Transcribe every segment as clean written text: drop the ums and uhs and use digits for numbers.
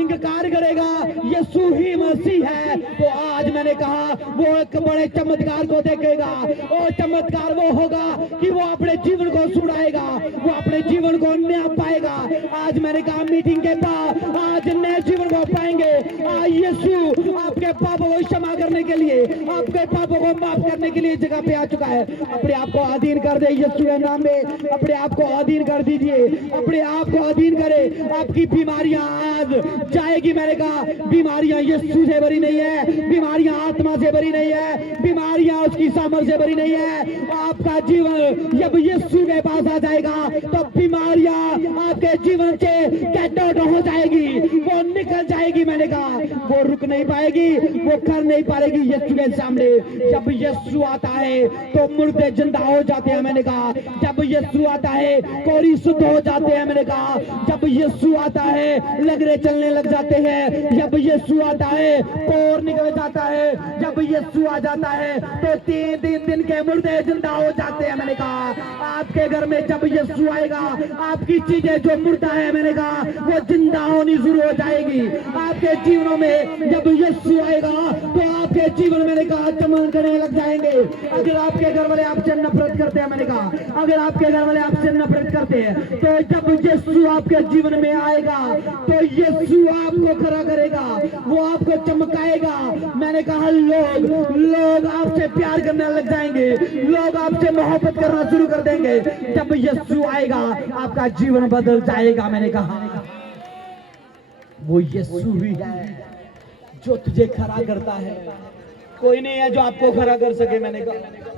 इनकार करेगा यीशु ही मसीह है, तो आज मैंने कहा वो एक बड़े चमत्कार को देखेगा। और चमत्कार वो होगा कि वो अपने जीवन को छुड़ाएगा, वो अपने जीवन को नया पाएगा। आज मैंने कहा मीटिंग के बाद आज नए जीवन को पाएंगे। आज यीशु आपके पापों को क्षमा करने के लिए, आपके पापों को माफ करने के लिए जगह पे आ चुका है। अपने आप को अधीन कर दे यीशु के नाम में, अपने आप को अधीन कर दीजिए, अपने आप को अधीन करे। आपकी बीमारियां आज जाएगी। मैंने कहा बीमारियां यीशु से भरी नहीं है, बीमारियां आत्मा से भरी नहीं है, बीमारियां उसकी सामर्थ से भरी नहीं है। आपका जीवन जब यीशु के पास आ जाएगा तो बीमारियां आपके जीवन से गेट आउट हो जाएगी, वो निकल जाएगी। मैंने कहा वो रुक नहीं पाएगी, वो कर नहीं पाएगी यीशु के सामने। जब यीशु आता है तो मुर्दे जिंदा हो जाते हैं। मैंने कहा जब यीशु आता है कोरी शुद्ध हो जाते हैं। मैंने कहा जब यीशु आता है लगरे चलने लग जाते हैं। जब यीशु आता है कोर निकल जाता है। जब यीशु आ जाता है तो 3 दिन के मुर्दे जिंदा हो जाते हैं। मैंने कहा आपके घर में जब यीशु आएगा आपकी चीजें जो मुर्दा है मैंने कहा वो जिंदा होनी शुरू हो जाएगी। आपके जीवनों में जब यीशु आएगा तो आपके जीवन मैंने कहा चमकने लग जाएंगे। अगर आपके घर वाले आपसे नफरत करते हैं, मैंने कहा अगर आपके घर वाले आपसे नफरत करते हैं तो जब यीशु आपके जीवन में आएगा तो यीशु आपको खड़ा करेगा, वो आपको चमकाएगा। मैंने कहा लोग आपसे प्यार करने लग जाएंगे, लोग आपसे मोहब्बत करना शुरू कर देंगे। जब यीशु आएगा आपका जीवन बदल जाएगा। मैंने कहा वो यीशु ही है जो तुझे खड़ा करता है। कोई नहीं है जो आपको खड़ा कर सके। मैंने कहा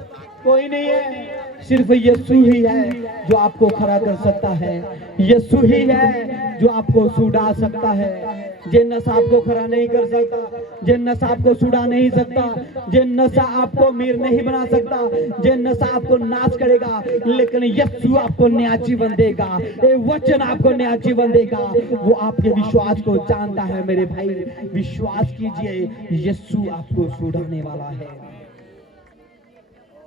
कोई नहीं है, सिर्फ यीशु ही है जो आपको खड़ा कर सकता है। यीशु ही है जो आपको छुड़ा सकता है। जे नशा आपको खड़ा नहीं कर सकता, जे नशा आपको छुड़ा नहीं सकता, जे नशा आपको मीर नहीं बना सकता, जे नशा आपको नाश करेगा, लेकिन यीशु आपको नया जीवन देगा। ये वचन आपको नया जीवन देगा। वो आपके विश्वास को जानता है। मेरे भाई विश्वास कीजिए, यीशु आपको छुड़ाने वाला है।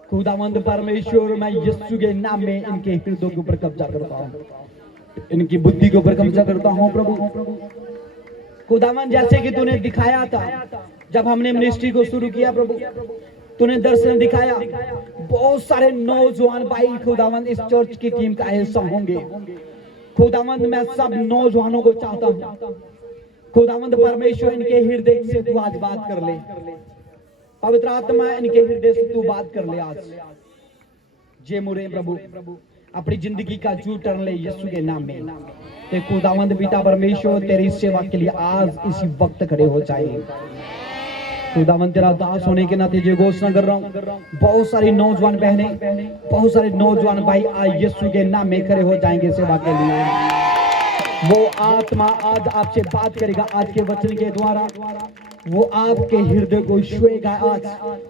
खुदावंद परमेश्वर, मैं यीशु के नाम में इनके हृदयों के ऊपर कब्जा करता हूँ, इनकी बुद्धि के ऊपर कब्जा करता हूँ। प्रभु खुदावंद जैसे कि तूने दिखाया था जब हमने मिनिस्ट्री को शुरू किया, प्रभु तूने दर्शन दिखाया। बहुत सारे नौजवान भाई खुदावंद इस चर्च की टीम का हिस्सा होंगे। खुदावंद मैं सब नौजवानों को चाहता हूँ खुदावंद परमेश्वर, इनके हृदय से तू आज बात कर ले। पवित्र आत्मा इनके हृदय से तू बात कर ले आज। जे मुरे प्रभु अपनी जिंदगी का जू टर्न ले यीशु के नाम में। ते खुदावंद पिता परमेश्वर तेरी सेवा के लिए आज इसी वक्त खड़े हो जाए। खुदावंद तेरा दास होने के नाते जो घोषणा कर रहा हूँ, बहुत सारी नौजवान बहनें, बहुत सारे नौजवान भाई आज यीशु के नाम में खड़े हो जाएंगे सेवा के लिए। वो आत्मा आज आपसे बात करेगा आज के वचन के द्वारा। वो आपके हृदय को छुएगा आज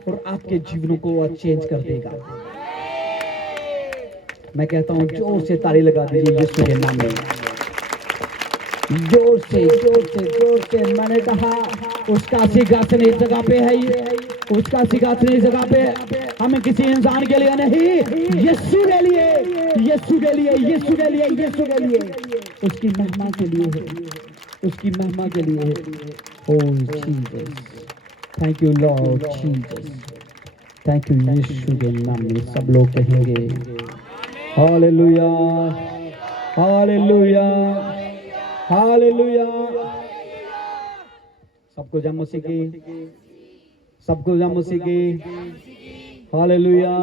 और आपके जीवनों को चेंज कर देगा। मैं कहता हूँ जोर से ताली लगा दीजिए यीशु के नाम में। जोर से जोर से जोर से। मैंने कहा उसका सिंहासन इस जगह पे है, उसका सिंहासन इस जगह पे है। हम किसी इंसान के लिए नहीं, यीशु के लिए, यीशु के लिए, यीशु के लिए, यीशु के लिए, उसकी महिमा के लिए है, उसकी महिमा के लिए है। Oh Jesus, thank you lord Jesus, thank you Yeshu के नाम में। सब लोग कहेंगे हालेलुया, हालेलुया, हालेलुया। सबको जय मसीह की, सबको जय मसीह की। हालेलुया।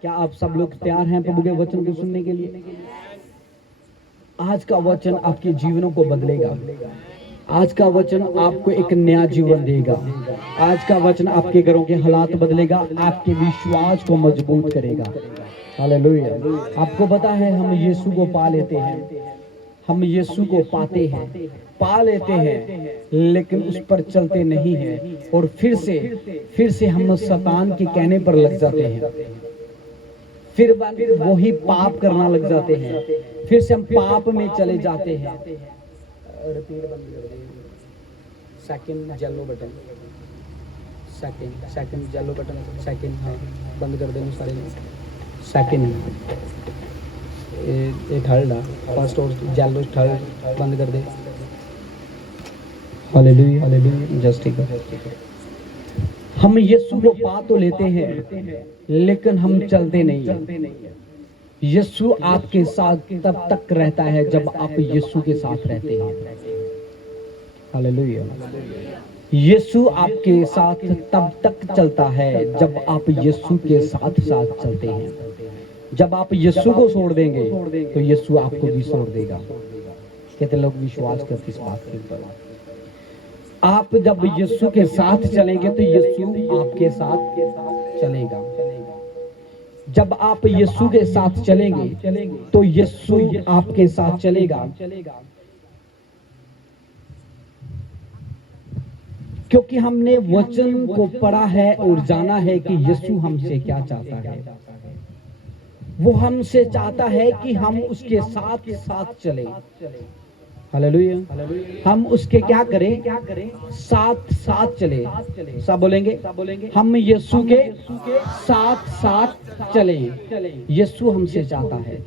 क्या आप सब लोग तैयार हैं प्रभु के वचन को सुनने के लिए? आज का वचन आपके जीवनों को बदलेगा। आज का वचन आपको एक नया जीवन देगा। आज का वचन आपके घरों के हालात बदलेगा, आपके विश्वास को मजबूत करेगा। हालेलुया। आपको पता है हम यीशु को पा लेते हैं, हम यीशु को पाते हैं, पा लेते हैं, लेकिन उस पर चलते नहीं हैं और फिर से हम शैतान के कहने पर लग जाते हैं। फिर वही पाप करना लग जाते हैं, फिर से हम पाप में चले जाते हैं। रिपीट बंद कर दे। Second yellow button, second yellow button, second हाँ बंद कर देना सारे। सेकंड ये थर्ड फर्स्ट और येलो थर्ड बंद कर दे। Hallelujah hallelujah. जस्ट ठीक है। हम यीशु को पा तो लेते हैं लेकिन हम चलते नहीं हैं। यीशु आपके साथ तब तक रहता है जब आप यीशु के साथ रहते हैं। हालेलुया। यीशु आपके साथ तब तक चलता है जब आप यीशु के साथ साथ चलते हैं। जब आप यीशु को छोड़ देंगे तो यीशु आपको भी छोड़ देगा। कितने लोग विश्वास करते इस बात के ऊपर? आप जब यीशु के साथ चलेंगे तो यीशु आपके साथ चलेगा। जब आप यीशु के साथ चलेंगे तो यीशु आपके साथ चलेगा। क्योंकि हमने वचन को पढ़ा है और जाना है कि यीशु हमसे क्या चाहता है। वो हमसे चाहता है कि हम उसके साथ साथ चलें। हालेलुया। हम उसके क्या करें? साथ साथ चले। सब बोलेंगे? हम यीशु के साथ साथ चलें। यीशु हमसे चाहता है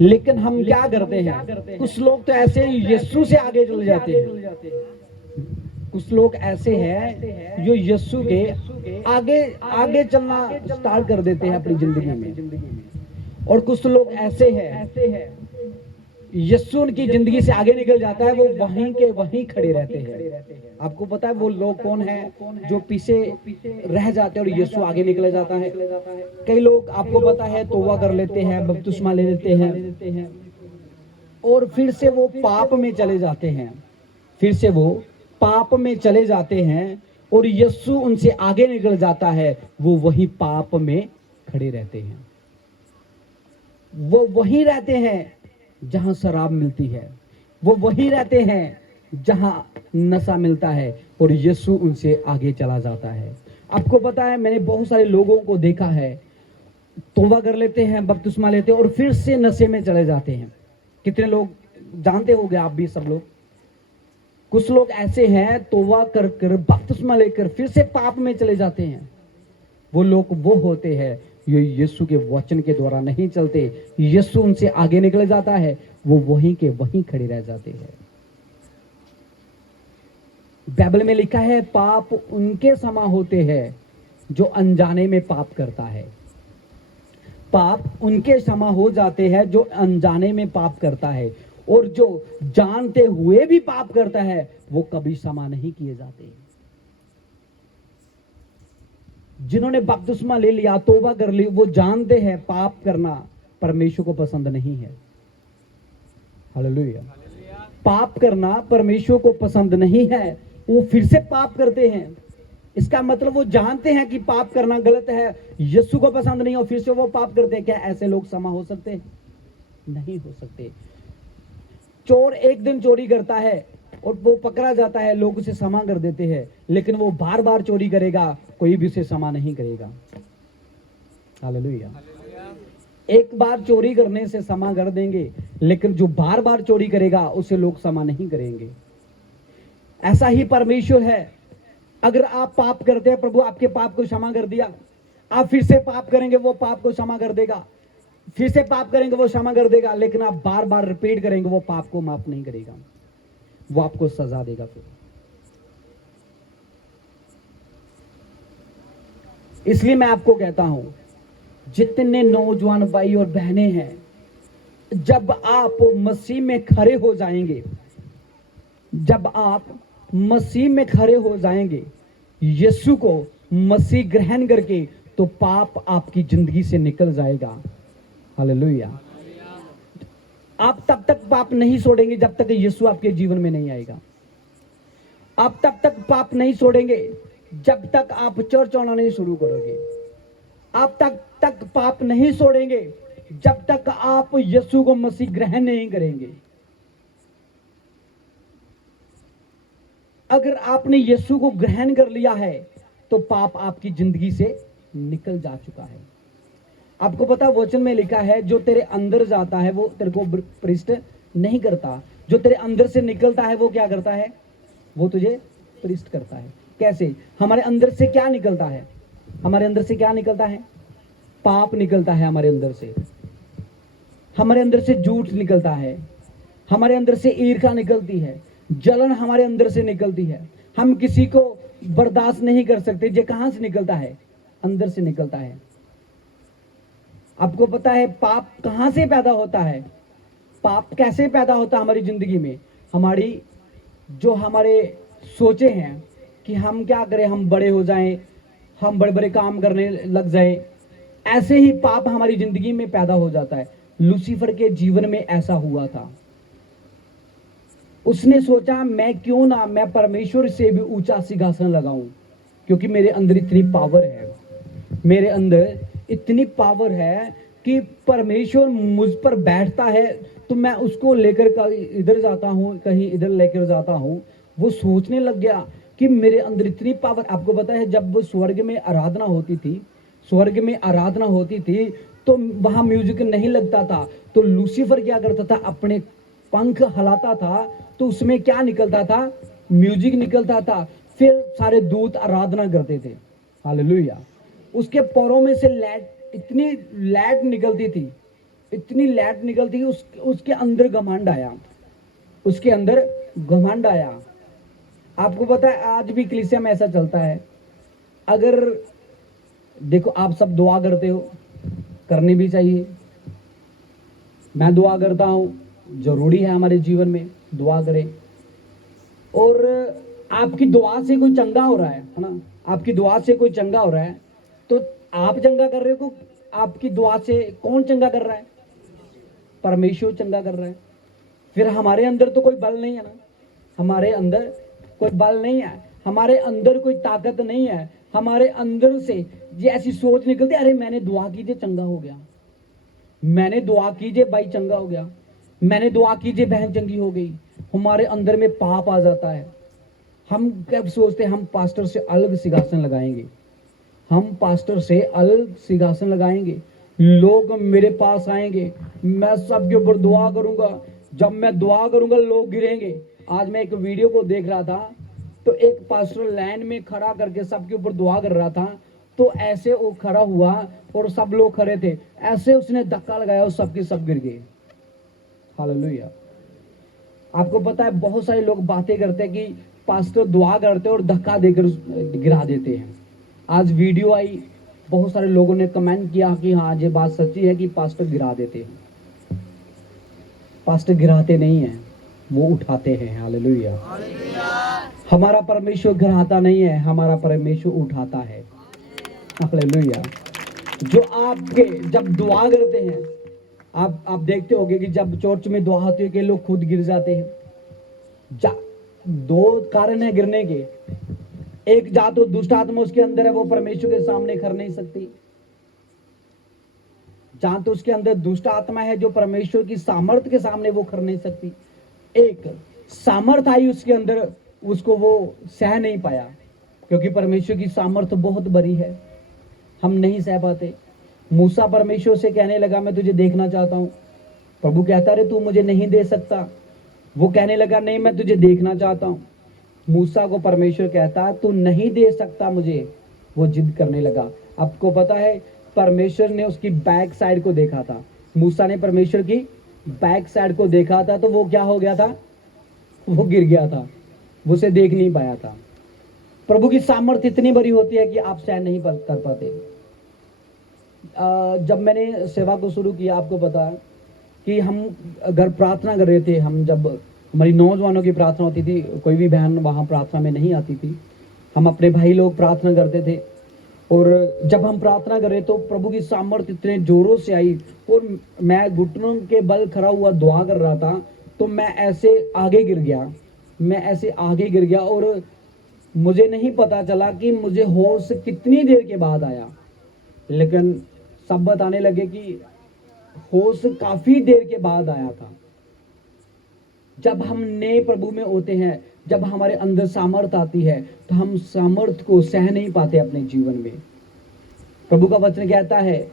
लेकिन हम क्या करते हैं? कुछ लोग तो ऐसे यीशु से आगे चले जाते हैं। कुछ लोग ऐसे हैं जो यीशु के आगे आगे चलना स्टार्ट कर देते हैं अपनी जिंदगी में। और कुछ लोग ऐसे हैं यीशु उनकी जिंदगी से आगे निकल जाता है, वो वहीं के वहीं खड़े रहते हैं। आपको पता है वो लोग कौन है जो पीछे रह जाते हैं और यीशु आगे निकल जाता है? कई लोग आपको पता है तौबा कर लेते हैं, बपतिस्मा ले लेते हैं और फिर से वो पाप में चले जाते हैं। फिर से वो पाप में चले जाते हैं और यीशु उनसे आगे निकल जाता है। वो वही पाप में खड़े रहते हैं। वो वहीं रहते हैं जहां शराब मिलती है। वो वहीं रहते हैं जहां नशा मिलता है और यीशु उनसे आगे चला जाता है। आपको पता है मैंने बहुत सारे लोगों को देखा है तौबा कर लेते हैं, बपतिस्मा लेते हैं और फिर से नशे में चले जाते हैं। कितने लोग जानते होंगे आप भी सब लोग? कुछ लोग ऐसे हैं तौबा कर कर बपतिस्मा लेकर फिर से पाप में चले जाते हैं। वो लोग वो होते हैं ये यीशु के वचन के द्वारा नहीं चलते। यीशु उनसे आगे निकल जाता है, वो वहीं के वहीं खड़े रह जाते हैं। बाइबल में लिखा है पाप उनके समा होते हैं जो अनजाने में पाप करता है। पाप उनके समा हो जाते हैं जो अनजाने में पाप करता है और जो जानते हुए भी पाप करता है वो कभी क्षमा नहीं किए जाते। जिन्होंने बपतिस्मा ले लिया, तौबा कर ली, वो जानते हैं पाप करना परमेश्वर को पसंद नहीं है। हालेलुया। पाप करना परमेश्वर को पसंद नहीं है, वो फिर से पाप करते हैं। इसका मतलब वो जानते हैं कि पाप करना गलत है, यीशु को पसंद नहीं और फिर से वो पाप करते हैं। क्या ऐसे लोग क्षमा हो सकते हैं? नहीं हो सकते। चोर एक दिन चोरी करता है और वो पकड़ा जाता है, लोग उसे क्षमा कर देते हैं, लेकिन वो बार बार चोरी करेगा, कोई भी उसे क्षमा नहीं करेगा। हालेलुया। एक बार चोरी करने से क्षमा कर देंगे, लेकिन जो बार बार चोरी करेगा उसे लोग क्षमा नहीं करेंगे। ऐसा ही परमेश्वर है। अगर आप पाप करते हैं, प्रभु आपके पाप को क्षमा कर दिया, आप फिर से पाप करेंगे, वो पाप को क्षमा कर देगा। फिर से पाप करेंगे, वो क्षमा कर देगा। लेकिन आप बार बार रिपीट करेंगे, वो पाप को माफ नहीं करेगा, वो आपको सजा देगा। फिर इसलिए मैं आपको कहता हूं, जितने नौजवान भाई और बहनें हैं, जब आप मसीह में खड़े हो जाएंगे, जब आप मसीह में खड़े हो जाएंगे, यीशु को मसीह ग्रहण करके, तो पाप आपकी जिंदगी से निकल जाएगा। हालेलुया। आप तब तक पाप नहीं छोड़ेंगे जब तक यीशु आपके जीवन में नहीं आएगा। आप तब तक पाप नहीं छोड़ेंगे जब तक आप चर्च आना नहीं शुरू करोगे। आप तक पाप नहीं छोड़ेंगे जब तक आप यीशु को मसीह ग्रहण नहीं करेंगे। अगर आपने यीशु को ग्रहण कर लिया है तो पाप आपकी जिंदगी से निकल जा चुका है। आपको पता वचन में लिखा है जो तेरे अंदर जाता है वो तेरे को भ्रष्ट नहीं करता, जो तेरे अंदर से निकलता है वो क्या करता है? वो तुझे भ्रष्ट करता है। कैसे? हमारे अंदर से क्या निकलता है? हमारे अंदर से क्या निकलता है? पाप निकलता है हमारे अंदर से। हमारे अंदर से झूठ निकलता है, हमारे अंदर से ईर्ष्या निकलती है, जलन हमारे अंदर से निकलती है। हम किसी को बर्दाश्त नहीं कर सकते। ये कहां से निकलता है? अंदर से निकलता है। आपको पता है पाप कहां से पैदा होता है? पाप कैसे पैदा होता है हमारी जिंदगी में? हमारे सोचे हैं कि हम क्या करें, हम बड़े हो जाएं, हम बड़े बड़े काम करने लग जाएं, ऐसे ही पाप हमारी जिंदगी में पैदा हो जाता है। लूसीफर के जीवन में ऐसा हुआ था। उसने सोचा मैं परमेश्वर से भी ऊंचा सिंहासन लगाऊं, क्योंकि मेरे अंदर इतनी पावर है, मेरे अंदर इतनी पावर है कि परमेश्वर मुझ पर बैठता है तो मैं उसको लेकर कहीं इधर जाता हूँ, कहीं इधर लेकर जाता हूँ। वो सोचने लग गया कि मेरे अंदर इतनी पावर। आपको पता है जब स्वर्ग में आराधना होती थी तो वहां म्यूजिक नहीं लगता था, तो लूसीफर क्या करता था, अपने पंख हिलाता था तो उसमें क्या निकलता था? म्यूजिक निकलता था। फिर सारे दूत आराधना करते थे। हालेलुया। उसके पैरों में से इतनी लैट निकलती थी, उसके अंदर घमंड आया। आपको पता है आज भी कलीसिया में ऐसा चलता है। अगर देखो आप सब दुआ करते हो, करनी भी चाहिए। मैं दुआ करता हूं, जरूरी है हमारे जीवन में दुआ करें। और आपकी दुआ से कोई चंगा हो रहा है ना, आपकी दुआ से कोई चंगा हो रहा है तो आप चंगा कर रहे हो। आपकी दुआ से कौन चंगा कर रहा है? परमेश्वर चंगा कर रहा है। फिर हमारे अंदर तो कोई बल नहीं है ना, हमारे अंदर कोई बल नहीं है, हमारे अंदर कोई ताकत नहीं है। हमारे अंदर से ये ऐसी सोच निकलती है, अरे मैंने दुआ कीजिए चंगा हो गया, मैंने दुआ कीजिए भाई चंगा हो गया, मैंने दुआ कीजिए बहन चंगी हो गई। हमारे अंदर में पाप आ जाता है। हम कब सोचते हैं हम पास्टर से अलग सिंहासन लगाएंगे, हम पास्टर से अलग सिंहासन लगाएंगे, लोग मेरे पास आएंगे, मैं सबके ऊपर दुआ करूंगा, जब मैं दुआ करूंगा लोग गिरेंगे। आज मैं एक वीडियो को देख रहा था तो एक पास्टर लाइन में खड़ा करके सबके ऊपर दुआ कर रहा था, तो ऐसे वो खड़ा हुआ और सब लोग खड़े थे, ऐसे उसने धक्का लगाया और सबके सब गिर गए। हालेलुया। आपको पता है बहुत सारे लोग बातें करते हैं कि पास्टर दुआ करते हैं और धक्का देकर गिरा देते हैं। आज वीडियो आई, बहुत सारे लोगों ने कमेंट किया कि हाँ ये बात सच्ची है कि पास्टर गिरा देते हैं। पास्टर गिराते नहीं है, वो उठाते हैं। हालेलुया। हमारा परमेश्वर गिराता नहीं है, हमारा परमेश्वर उठाता है। हालेलुया। जो आपके जब दुआ करते हैं, आप देखते होंगे कि जब चर्च में दुआ होती है कि लोग खुद गिर जाते हैं। दो कारण है गिरने के। एक जा तो दुष्ट आत्मा उसके अंदर है, वो परमेश्वर के सामने खड़ नहीं सकती। जहां तो उसके अंदर दुष्ट आत्मा है जो परमेश्वर की सामर्थ के सामने वो खड़ नहीं सकती। एक सामर्थ आई उसके अंदर, उसको वो सह नहीं पाया, क्योंकि परमेश्वर की सामर्थ बहुत बड़ी है, हम नहीं सह पाते। मूसा परमेश्वर से कहने लगा मैं तुझे देखना चाहता हूं। प्रभु कहता रे तू मुझे नहीं दे सकता। वो कहने लगा नहीं मैं तुझे देखना चाहता हूं। मूसा को परमेश्वर कहता तू नहीं दे सकता मुझे, वो जिद करने लगा। आपको पता है परमेश्वर ने उसकी बैक साइड को देखा था, मूसा ने परमेश्वर की बैक साइड को देखा था, तो वो क्या हो गया था? वो गिर गया था, वो उसे देख नहीं पाया था। प्रभु की सामर्थ्य इतनी बड़ी होती है कि आप सहन नहीं कर पाते। जब मैंने सेवा को शुरू किया, आपको पता है कि हम अगर प्रार्थना कर रहे थे, हम जब हमारी नौजवानों की प्रार्थना होती थी, कोई भी बहन वहाँ प्रार्थना में नहीं आती थी, हम अपने भाई लोग प्रार्थना करते थे। और जब हम प्रार्थना कर रहे तो प्रभु की सामर्थ्य इतने जोरों से आई और मैं घुटनों के बल खड़ा हुआ दुआ कर रहा था, तो मैं ऐसे आगे गिर गया और मुझे नहीं पता चला कि मुझे होश कितनी देर के बाद आया। लेकिन सब बताने लगे कि होश काफी देर के बाद आया था। जब हम नए प्रभु में होते हैं, जब हमारे अंदर सामर्थ आती है, तो हम सामर्थ को सह नहीं पाते अपने जीवन में। प्रभु का वचन कहता है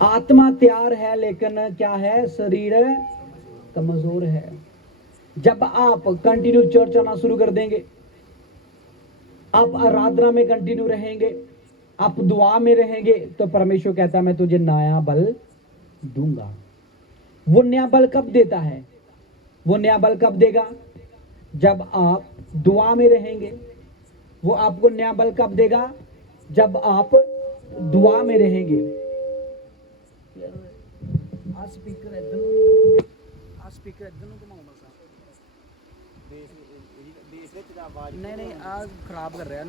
आत्मा तैयार है लेकिन क्या है? शरीर कमजोर है। जब आप कंटिन्यू चर्च आना शुरू कर देंगे, आप आराधना में कंटिन्यू रहेंगे, आप दुआ में रहेंगे, तो परमेश्वर कहता है मैं तुझे नया बल दूंगा। वो नया बल कब देता है? वो नया बल कब देगा? जब आप दुआ में रहेंगे। वो आपको नया बल कब देगा? जब आप दुआ में रहेंगे। स्पीकर नहीं नहीं आज खराब कर रहा है।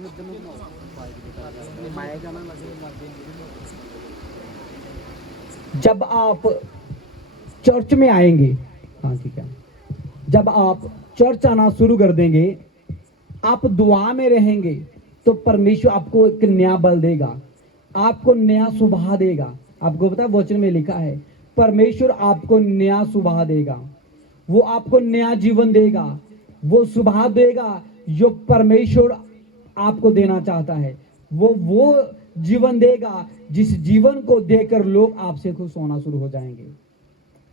जब आप चर्च में आएंगे, हाँ ठीक है, जब आप चर्च आना शुरू कर देंगे, आप दुआ में रहेंगे, तो परमेश्वर आपको एक नया बल देगा, आपको नया सुभाव देगा। आपको पता है वचन में लिखा है परमेश्वर आपको नया सुभाव देगा, वो आपको नया जीवन देगा, वो सुभाव देगा जो परमेश्वर आपको देना चाहता है। वो जीवन देगा जिस जीवन को देकर लोग आपसे खुश होना शुरू हो जाएंगे।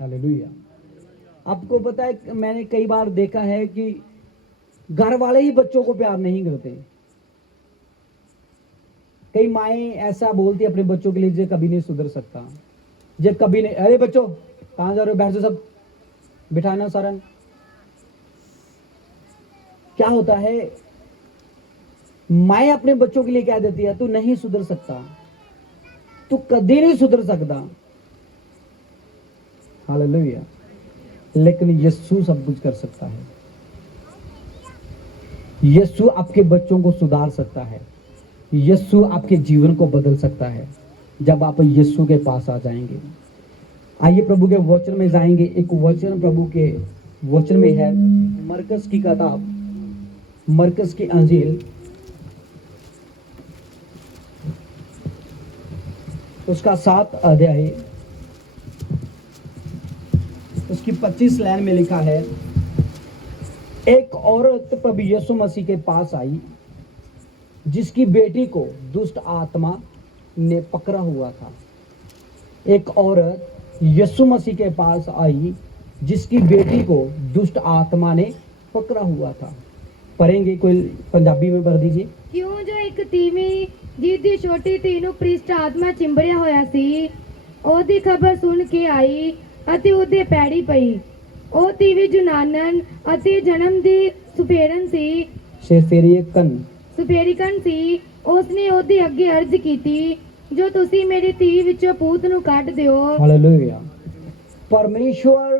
हालेलुया। आपको पता है मैंने कई बार देखा है कि घर वाले ही बच्चों को प्यार नहीं करते। कई माएं ऐसा बोलती अपने बच्चों के लिए जे कभी नहीं सुधर सकता, जे कभी नहीं, अरे बच्चों कहां जा रहे हो, बैठ जाओ, सब बिठाना सारन। क्या होता है, माएं अपने बच्चों के लिए कह देती है तू नहीं सुधर सकता, तू कभी नहीं सुधर सकता। हालेलुया। लेकिन यीशु सब कुछ कर सकता है। यीशु आपके बच्चों को सुधार सकता है। यीशु आपके जीवन को बदल सकता है जब आप यीशु के पास आ जाएंगे। आइए प्रभु के वचन में जाएंगे। एक वचन प्रभु के वचन में है मरकस की किताब, मरकस की अंजील, उसका 7 अध्याय, उसकी 25 लाइन में लिखा है, एक औरत प्रभु यीशु मसीह के पास आई जिसकी बेटी को दुष्ट आत्मा ने पकड़ा हुआ था। एक औरत यीशु मसीह के पास आई जिसकी बेटी को दुष्ट आत्मा ने पकड़ा हुआ था। पढ़ेंगे, कोई पंजाबी में पढ़ दीजिए। क्यों जो एक तीवी जिसदी छोटी धी ਨੂੰ ਪ੍ਰਿਸ਼ਟ ਆਤਮਾ ਚਿੰਬੜਿਆ ਹੋਇਆ ਸੀ, ਉਹਦੀ ਖਬਰ ਸੁਣ ਕੇ ਆਈ ਅਤੇ ਉਹਦੇ ਪੈੜੀ ਪਈ। ਉਹ ਤੀਵੀ ਜੁਨਾਨਨ ਅਤੇ ਜਨਮ ਦੀ ਸੁਫੇਰਨ ਸੀ, ਸੁਫੇਰੀਕਨ ਸੀ। ਉਸਨੇ ਉਹਦੇ ਅੱਗੇ ਅਰਜ਼ ਕੀਤੀ, ਜੋ ਤੁਸੀਂ ਮੇਰੀ ਧੀ ਵਿੱਚੋਂ ਭੂਤ ਨੂੰ ਕੱਢ ਦਿਓ। ਹਾਲੇਲੂਇਆ। परमेश्वर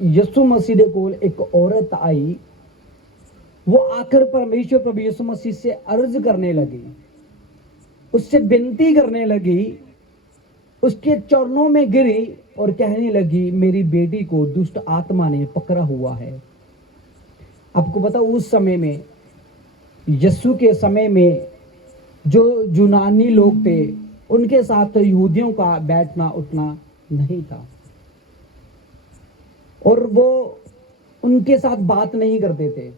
यीशु मसीह दे कोल एक औरत आई, वो आकर परमेश्वर प्रभु यीशु मसीह से अर्ज करने लगी, उससे विनती करने लगी, उसके चरणों में गिरी और कहने लगी मेरी बेटी को दुष्ट आत्मा ने पकड़ा हुआ है। आपको पता उस समय में, यीशु के समय में जो यूनानी लोग थे उनके साथ यहूदियों का बैठना उठना नहीं था और वो उनके साथ बात नहीं करते थे।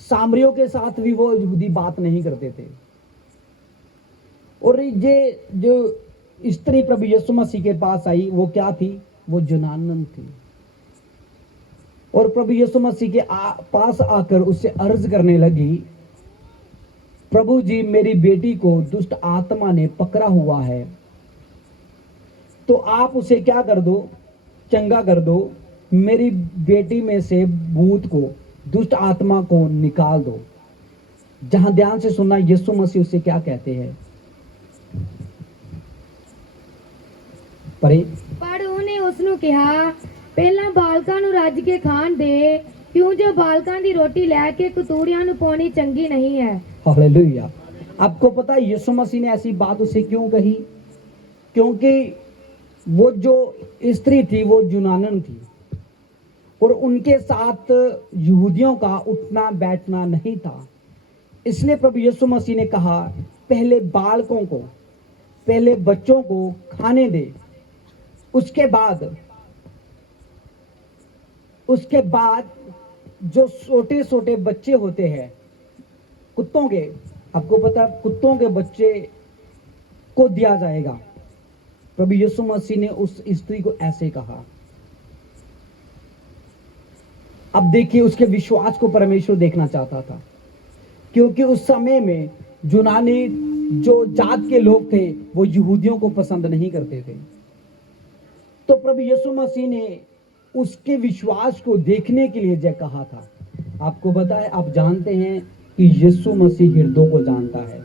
सामरियों के साथ भी वो यहूदी बात नहीं करते थे। और ये जो स्त्री प्रभु यीशु मसीह के पास आई वो क्या थी? वो यूनानन थी। और प्रभु यीशु मसीह के पास आकर उससे अर्ज करने लगी, प्रभु जी मेरी बेटी को दुष्ट आत्मा ने पकड़ा हुआ है, तो आप उसे क्या कर दो, चंगा कर दो, मेरी बेटी में से भूत को, दुष्ट आत्मा को निकाल दो। जहां ध्यान से सुनना, यीशु मसीह उससे क्या कहते हैं, पर ਉਹਨੇ ਉਸ ਨੂੰ ਕਿਹਾ, ਪਹਿਲਾਂ ਬਾਲਕਾਂ ਨੂੰ ਰੱਜ ਕੇ ਖਾਣ ਦੇ, ਕਿਉਂ ਜੋ ਬਾਲਕਾਂ ਦੀ ਰੋਟੀ ਲੈ ਕੇ ਕਤੂੜਿਆਂ ਨੂੰ ਪਾਉਣੀ ਚੰਗੀ नहीं है। हालेलुया। आपको पता है यीशु मसीह ने ऐसी बात उसे क्यों कही? क्योंकि वो जो स्त्री थी वो यूनानन थी और उनके साथ यहूदियों का उठना बैठना नहीं था। इसलिए प्रभु यीशु मसीह ने कहा पहले बालकों को, पहले बच्चों को खाने दे, उसके बाद जो छोटे छोटे बच्चे होते हैं कुत्तों के, आपको पता कुत्तों के बच्चे को दिया जाएगा। प्रभु यीशु मसीह ने उस स्त्री को ऐसे कहा। अब देखिए उसके विश्वास को परमेश्वर देखना चाहता था, क्योंकि उस समय में यूनानी जो जात के लोग थे वो यहूदियों को पसंद नहीं करते थे। तो प्रभु यीशु मसीह ने उसके विश्वास को देखने के लिए जय कहा था। आपको पता है, आप जानते हैं कि यीशु मसीह हृदय को जानता है।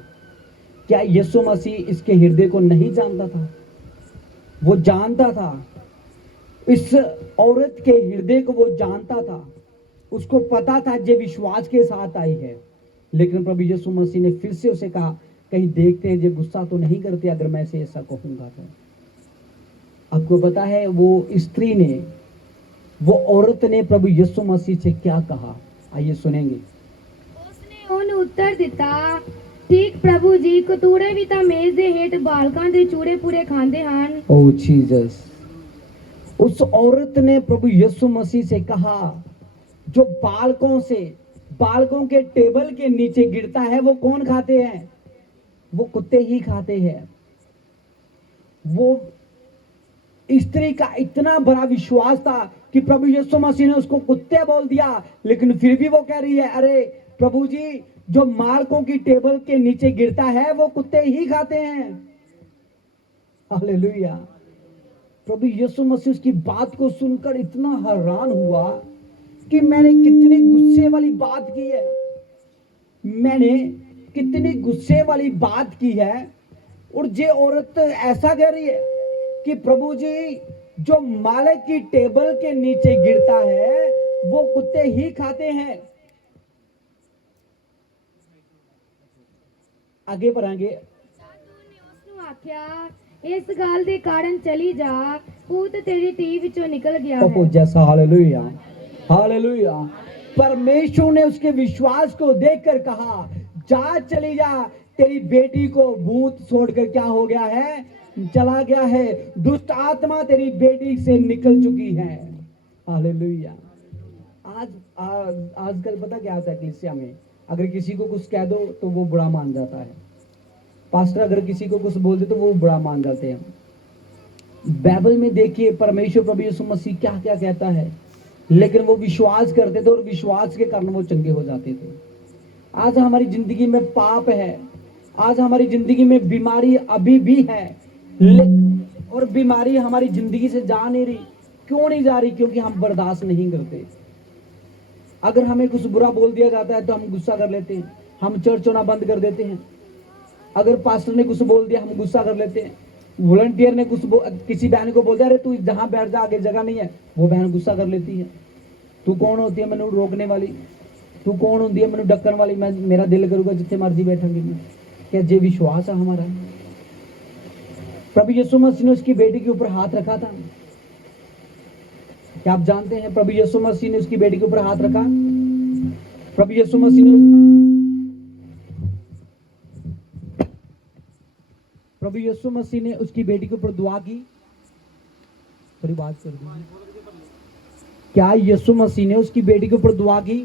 क्या यीशु मसीह इसके हृदय को नहीं जानता था? वो जानता था। इस औरत के हृदय को वो जानता था। उसको पता था जे विश्वास के साथ आई है। लेकिन प्रभु यीशु मसीह ने फिर से उसे कहा, कहीं देखते हैं जे गुस्सा तो नहीं करते अगर मैं से ऐसा कहूंगा तो। आपको पता है वो स्त्री ने, वो औरत ने प्रभु यीशु मसीह से क्या कहा? आइए सुनेंगे। उसने ਉਹਨੂੰ ਉੱਤਰ ਦਿੱਤਾ, ਠੀਕ ਪ੍ਰਭੂ ਜੀ, ਕਤੂਰੇ ਵੀ ਤਾਂ ਮੇਜ਼ ਦੇ ਹੇਠ ਬਾਲਕਾਂ ਦੇ ਚੂੜੇ ਪੂੜੇ ਖਾਂਦੇ ਹਨ। ओ जीसस। उस औरत ने प्रभु यीशु मसीह से कहा, जो बालकों के टेबल के नीचे गिरता है वो कौन खाते हैं? वो कुत्ते ही खाते हैं। वो स्त्री का इतना बड़ा विश्वास था कि प्रभु यीशु मसीह ने उसको कुत्ते बोल दिया, लेकिन फिर भी वो कह रही है, अरे प्रभु जी, जो मालकों की टेबल के नीचे गिरता है वो कुत्ते ही खाते हैं। हालेलुया। प्रभु यीशु मसीह उसकी बात को सुनकर इतना हैरान हुआ कि मैंने कितनी गुस्से वाली बात की है। मैंने कितनी गुस्से वाली बात की है। और ये औरत ऐसा कह रही है कि प्रभु जी, जो मालिक की टेबल के नीचे गिरता है वो कुत्ते ही खाते हैं। आगे बढ़ाएंगे। ਸਾਧੂ ਨੇ ਉਸ ਨੂੰ ਆਖਿਆ, ਇਸ ਗੱਲ ਦੇ ਕਾਰਨ ਚਲੀ ਜਾ, ਭੂਤ ਤੇਰੀ ਧੀ ਵਿੱਚੋਂ ਨਿਕਲ ਗਿਆ ओहो ਹੈ। जैसा हालेलुया, हालेलुया। परमेश्वर ने उसके विश्वास को देखकर कहा, जा चली जा, तेरी बेटी को भूत छोड़कर क्या हो गया है? चला गया है। दुष्ट आत्मा तेरी बेटी से निकल चुकी है। हालेलुया। आजकल पता क्या होता है कलीसिया में, अगर किसी को कुछ कह दो तो वो बुरा मान जाता है। पास्टर अगर किसी को कुछ बोल दे तो वो बुरा मान जाते हैं। बाइबल में देखिए परमेश्वर प्रभु यीशु मसीह क्या क्या कहता है, लेकिन वो विश्वास करते थे और विश्वास के कारण वो चंगे हो जाते थे। आज हमारी जिंदगी में पाप है, आज हमारी जिंदगी में बीमारी अभी भी है, और बीमारी हमारी जिंदगी से जा नहीं रही। क्यों नहीं जा रही? क्योंकि हम बर्दाश्त नहीं करते। अगर हमें कुछ बुरा बोल दिया जाता है तो हम गुस्सा कर लेते हैं, हम चर्च होना बंद कर देते हैं। अगर पास्टर ने कुछ बोल दिया हम गुस्सा कर लेते हैं। वॉलंटियर ने किसी बहन को बोल दिया, अरे तू जहां बैठ जा, आगे जगह नहीं है, वो बहन गुस्सा कर लेती है। तू कौन होती है मैंने रोकने वाली? तू कौन होती है मैंने डक्कन वाली? मैं मेरा दिल करूंगा जितने मर्जी बैठूंगी मैं। क्या ये विश्वास है हमारा? प्रभु यीशु मसीह ने उसकी बेटी के ऊपर हाथ रखा था। क्या आप जानते हैं प्रभु यीशु मसीह ने उसकी बेटी के ऊपर हाथ रखा? प्रभु यीशु मसीह ने उसकी बेटी के ऊपर दुआ की। थोड़ी बात कर दी। क्या यीशु मसीह ने उसकी बेटी के ऊपर दुआ की?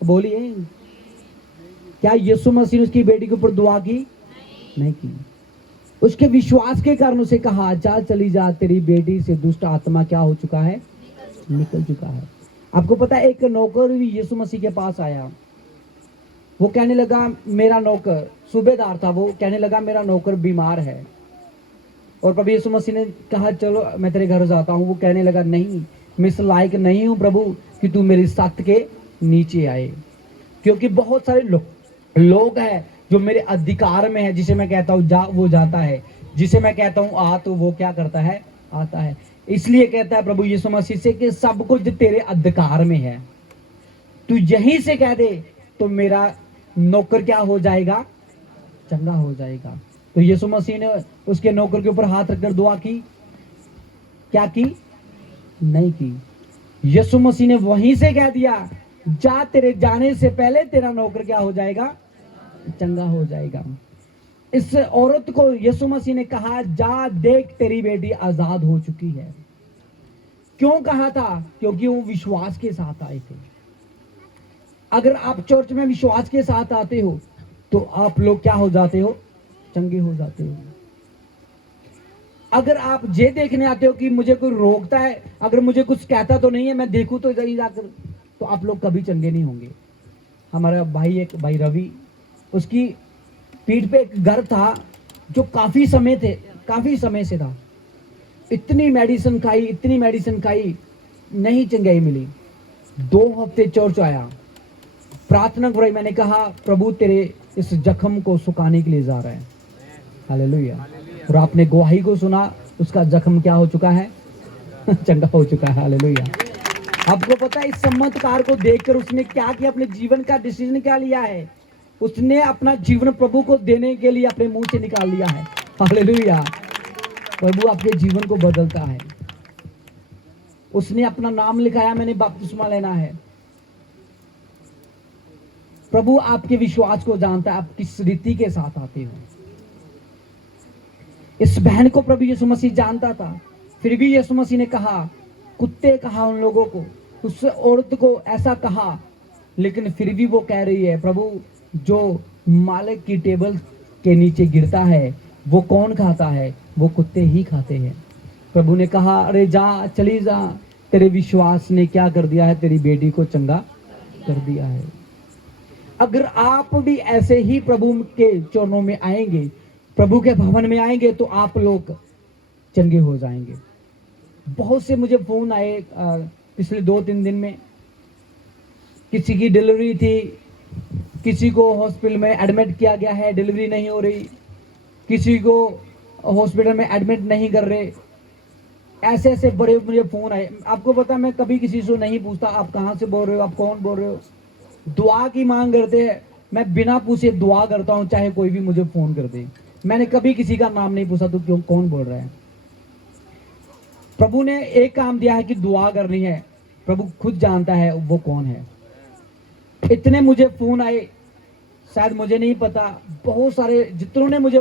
बोलिए, क्या यीशु मसीह ने उसकी बेटी के ऊपर दुआ की? नहीं की। उसके विश्वास के कारण उसे कहा, जा चली जा, तेरी बेटी से दुष्ट आत्मा क्या हो चुका है? निकल चुका है। आपको पता है एक नौकर भी यीशु मसीह के पास आया। वो कहने लगा, मेरा नौकर, सूबेदार था, वो कहने लगा मेरा नौकर बीमार है। और प्रभु यीशु मसीह ने कहा, चलो मैं तेरे घर जाता हूँ। वो कहने लगा, नहीं, मैं इस लायक नहीं हूँ प्रभु कि तू मेरी छत के नीचे आए, क्योंकि बहुत सारे लोग हैं जो मेरे अधिकार में है। जिसे मैं कहता हूँ जा, वो जाता है, जिसे मैं कहता हूँ आ, तो वो क्या करता है? आता है। इसलिए कहता है प्रभु यीशु मसीह से कि सब कुछ तेरे अधिकार में है, तू यहीं से कह दे तो मेरा नौकर क्या हो जाएगा? चंगा हो जाएगा। तो यीशु मसीह ने उसके नौकर के ऊपर हाथ रखकर दुआ की। क्या की? नहीं की। यीशु मसीह ने वहीं से कह दिया, जा, तेरे जाने से पहले तेरा नौकर क्या हो जाएगा? चंगा हो जाएगा। इस औरत को यीशु मसीह ने कहा, जा देख, तेरी बेटी आजाद हो चुकी है। क्यों कहा था? क्योंकि वो विश्वास के साथ आए थे। अगर आप चर्च में विश्वास के साथ आते हो तो आप लोग क्या हो जाते हो? चंगे हो जाते हो। अगर आप ये देखने आते हो कि मुझे कोई रोकता है, अगर मुझे कुछ कहता तो नहीं है, मैं देखूं तो इधर ही जाकर, तो आप लोग कभी चंगे नहीं होंगे। हमारा भाई रवि, उसकी पीठ पे एक घर था जो काफी समय से था। इतनी मेडिसिन खाई नहीं चंगाई मिली। 2 हफ्ते चर्च आया, प्रार्थना कराई, मैंने कहा प्रभु तेरे इस जख्म को सुखाने के लिए जा रहा है। हालेलुया। और आपने गवाही को सुना, उसका जख्म क्या हो चुका है? चंगा हो चुका है। हालेलुया। आपको पता है इस चमत्कार को देखकर उसने क्या किया? अपने जीवन का डिसीजन क्या लिया है? उसने अपना जीवन प्रभु को देने के लिए अपने मुंह से निकाल लिया है। हालेलुया। प्रभु आपके जीवन को बदलता है। उसने अपना नाम लिखाया, मैंने बपतिस्मा लेना है। प्रभु आपके विश्वास को जानता है, आप किस रीति के साथ आते हो। इस बहन को प्रभु यीशु मसीह जानता था, फिर भी यीशु मसीह ने कहा, कुत्ते कहा उन लोगों को, उस औरत को ऐसा कहा, लेकिन फिर भी वो कह रही है, प्रभु जो मालिक की टेबल के नीचे गिरता है वो कौन खाता है? वो कुत्ते ही खाते हैं। प्रभु ने कहा, अरे जा, चली जा, तेरे विश्वास ने क्या कर दिया है? तेरी बेटी को चंगा कर दिया है। अगर आप भी ऐसे ही प्रभु के चरणों में आएंगे, प्रभु के भवन में आएंगे, तो आप लोग चंगे हो जाएंगे। बहुत से मुझे फोन आए पिछले 2-3 दिन में। किसी की डिलीवरी थी, किसी को हॉस्पिटल में एडमिट किया गया है, डिलीवरी नहीं हो रही, किसी को हॉस्पिटल में एडमिट नहीं कर रहे। ऐसे ऐसे बड़े मुझे फोन आए। आपको पता है मैं कभी किसी से नहीं पूछता आप कहाँ से बोल रहे हो, आप कौन बोल रहे हो। दुआ की मांग करते हैं, मैं बिना पूछे दुआ करता हूँ, चाहे कोई भी मुझे फोन कर दे। मैंने कभी किसी का नाम नहीं पूछा तो क्यों, कौन बोल रहा है। प्रभु ने एक काम दिया है कि दुआ करनी है, प्रभु खुद जानता है वो कौन है। इतने मुझे फोन आए, शायद मुझे नहीं पता, बहुत सारे जितनों ने मुझे